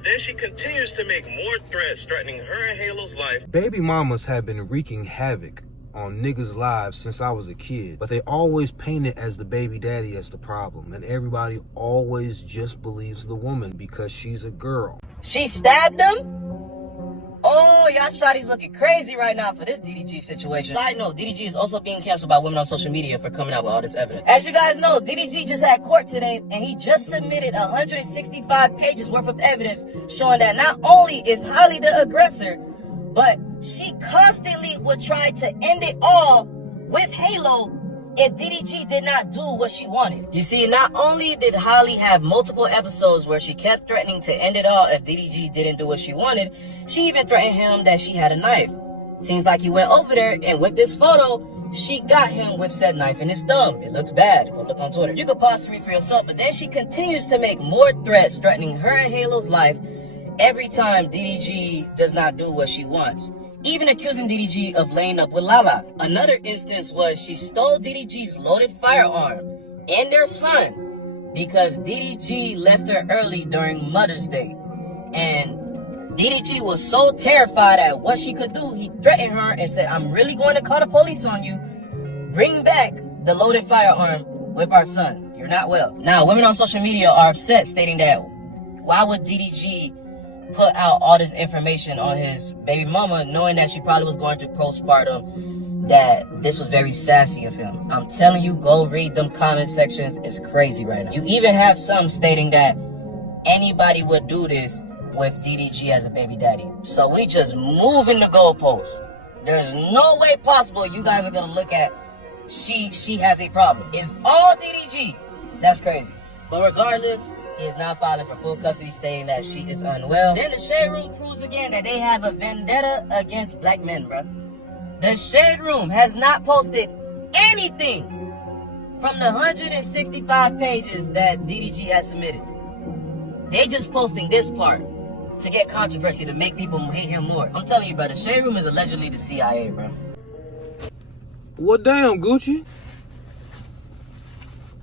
but then she continues to make more threats threatening her and Halo's life. Baby mamas have been wreaking havoc on niggas' lives since I was a kid, but they always paint it as the baby daddy as the problem, and everybody always just believes the woman because she's a girl. She stabbed him? Oh, y'all shawty's looking crazy right now for this DDG situation. Side note, DDG is also being canceled by women on social media for coming out with all this evidence. As you guys know, DDG just had court today, and he just submitted 165 pages worth of evidence showing that not only is Halle the aggressor, but she constantly would try to end it all with Halo if DDG did not do what she wanted. You see, not only did Halle have multiple episodes where she kept threatening to end it all if DDG didn't do what she wanted, she even threatened him that she had a knife. Seems like he went over there, and with this photo, she got him with said knife in his thumb. It looks bad. Go look on Twitter. You can pause to read for yourself, but then she continues to make more threats threatening her and Halo's life every time DDG does not do what she wants, even accusing DDG of laying up with Lala. Another instance was she stole DDG's loaded firearm and their son because DDG left her early during Mother's Day. And DDG was so terrified at what she could do, he threatened her and said, "I'm really going to call the police on you. Bring back the loaded firearm with our son. You're not well." Now, women on social media are upset, stating that why would DDG put out all this information on his baby mama, knowing that she probably was going through postpartum, that this was very sassy of him. I'm telling you, go read them comment sections. It's crazy right now. You even have some stating that anybody would do this with DDG as a baby daddy. So we just moving the goalposts. There's no way possible you guys are gonna look at she has a problem. It's all DDG. That's crazy. But regardless, he is now filing for full custody, stating that she is unwell. Then the Shade Room proves again that they have a vendetta against black men, bro. The Shade Room has not posted anything from the 165 pages that DDG has submitted. They just posting this part to get controversy, to make people hate him more. I'm telling you, bro, the Shade Room is allegedly the CIA, bro. Well, damn, Gucci.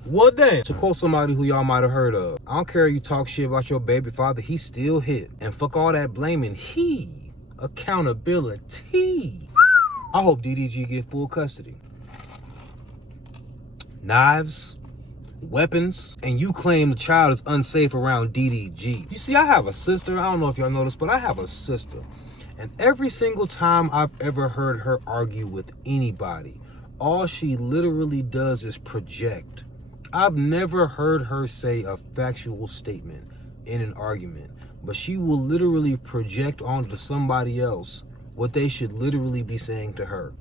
Well, damn. To quote somebody who y'all might have heard of, I don't care if you talk shit about your baby father, he still hit. And fuck all that blaming. He. Accountability. I hope DDG get full custody. Knives, weapons, and you claim the child is unsafe around DDG. You see, I have a sister. I don't know if y'all noticed, but I have a sister. And every single time I've ever heard her argue with anybody, all she literally does is project. I've never heard her say a factual statement in an argument, but she will literally project onto somebody else what they should literally be saying to her.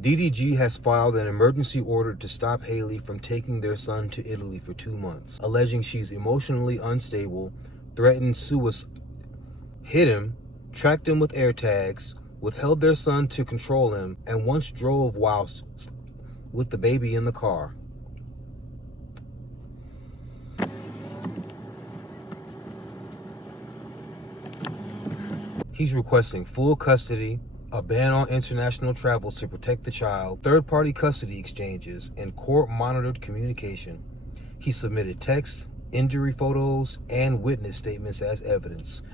DDG has filed an emergency order to stop Halle from taking their son to Italy for 2 months, alleging she's emotionally unstable, threatened suicide, hit him, tracked him with air tags, withheld their son to control him, and once drove whilst with the baby in the car. He's requesting full custody, a ban on international travel to protect the child, third-party custody exchanges, and court-monitored communication. He submitted text, injury photos, and witness statements as evidence.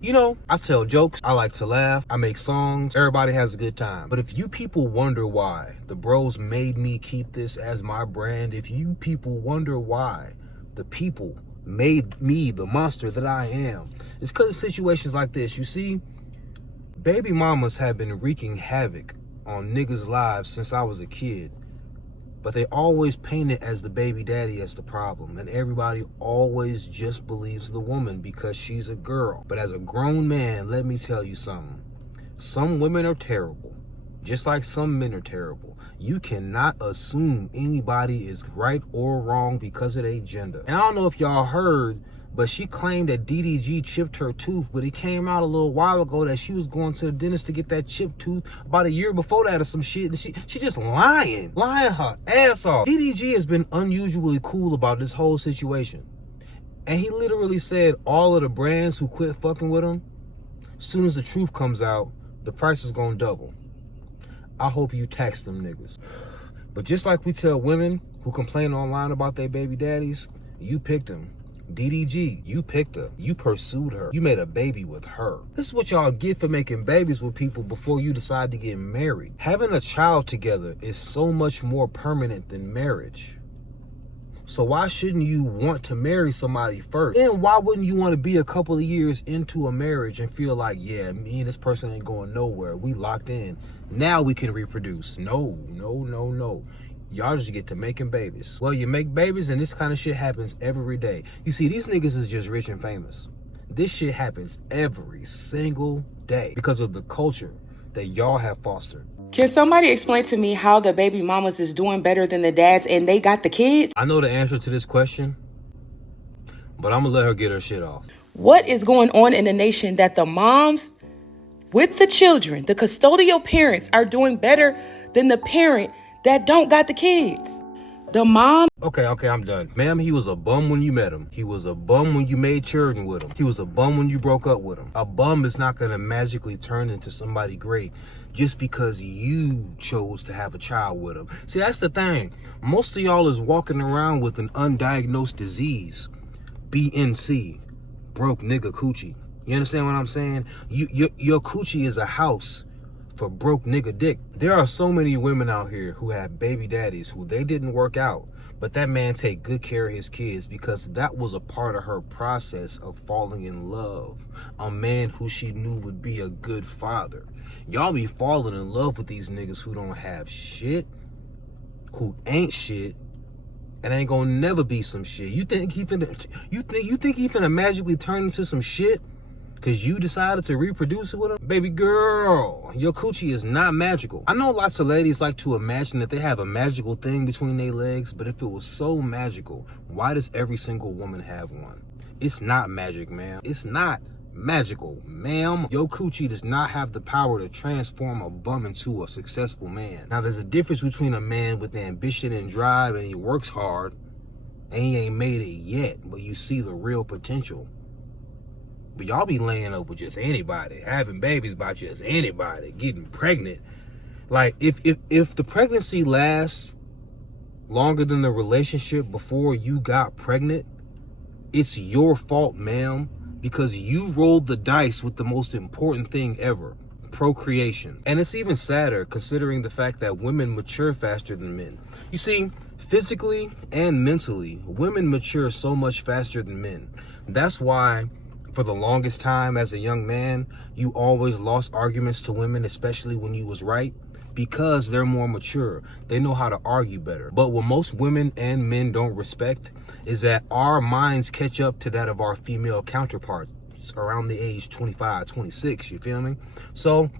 You know, I tell jokes, I like to laugh, I make songs, everybody has a good time. But if you people wonder why the bros made me keep this as my brand, if you people wonder why the people made me the monster that I am, it's because of situations like this. You see, baby mamas have been wreaking havoc on niggas' lives since I was a kid. But they always paint it as the baby daddy as the problem, and everybody always just believes the woman because she's a girl. But as a grown man, let me tell you something. Some women are terrible, just like some men are terrible. You cannot assume anybody is right or wrong because of their gender. And I don't know if y'all heard, but she claimed that DDG chipped her tooth, but it came out a little while ago that she was going to the dentist to get that chipped tooth about a year before that or some shit. And she just lying her ass off. DDG has been unusually cool about this whole situation. And he literally said all of the brands who quit fucking with him, as soon as the truth comes out, the price is gonna double. I hope you tax them niggas. But just like we tell women who complain online about their baby daddies, you picked them. DDG, you picked her. You pursued her. You made a baby with her. This is what y'all get for making babies with people before you decide to get married. Having a child together is so much more permanent than marriage. So why shouldn't you want to marry somebody first? And why wouldn't you want to be a couple of years into a marriage and feel like, yeah, me and this person ain't going nowhere. We locked in. Now we can reproduce. No. Y'all just get to making babies. Well, you make babies and this kind of shit happens every day. You see, these niggas is just rich and famous. This shit happens every single day because of the culture that y'all have fostered. Can somebody explain to me how the baby mamas is doing better than the dads and they got the kids? I know the answer to this question, but I'm gonna let her get her shit off. What is going on in the nation that the moms with the children, the custodial parents, are doing better than the parent that don't got the kids? The mom. Okay, I'm done. Ma'am, he was a bum when you met him. He was a bum when you made children with him. He was a bum when you broke up with him. A bum is not gonna magically turn into somebody great just because you chose to have a child with him. See, that's the thing. Most of y'all is walking around with an undiagnosed disease. BNC. Broke nigga coochie. You understand what I'm saying? Your coochie is a house for broke nigga dick. There are so many women out here who have baby daddies who they didn't work out, but that man take good care of his kids because that was a part of her process of falling in love. A man who she knew would be a good father. Y'all be falling in love with these niggas who don't have shit, who ain't shit, and ain't gonna never be some shit. You think he finna magically turn into some shit because you decided to reproduce it with him? Baby girl, your coochie is not magical. I know lots of ladies like to imagine that they have a magical thing between their legs, but if it was so magical, why does every single woman have one? It's not magic, ma'am. It's not magical, ma'am. Your coochie does not have the power to transform a bum into a successful man. Now, there's a difference between a man with ambition and drive and he works hard and he ain't made it yet, but you see the real potential. But y'all be laying up with just anybody, having babies by just anybody, getting pregnant. Like, if the pregnancy lasts longer than the relationship before you got pregnant, it's your fault, ma'am, because you rolled the dice with the most important thing ever, procreation. And it's even sadder considering the fact that women mature faster than men. You see, physically and mentally, women mature so much faster than men. That's why for the longest time as a young man, you always lost arguments to women, especially when you was right, because they're more mature. They know how to argue better. But what most women and men don't respect is that our minds catch up to that of our female counterparts around the age 25, 26, you feel me? So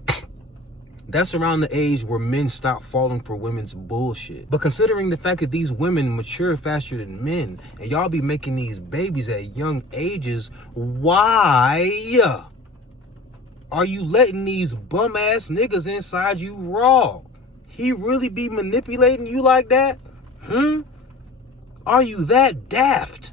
that's around the age where men stop falling for women's bullshit. But considering the fact that these women mature faster than men, and y'all be making these babies at young ages, why are you letting these bum ass niggas inside you raw? He really be manipulating you like that? Are you that daft?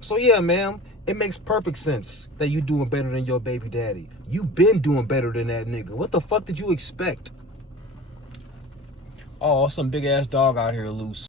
So yeah, ma'am, it makes perfect sense that you doing better than your baby daddy. You been doing better than that nigga. What the fuck did you expect? Oh, some big ass dog out here loose.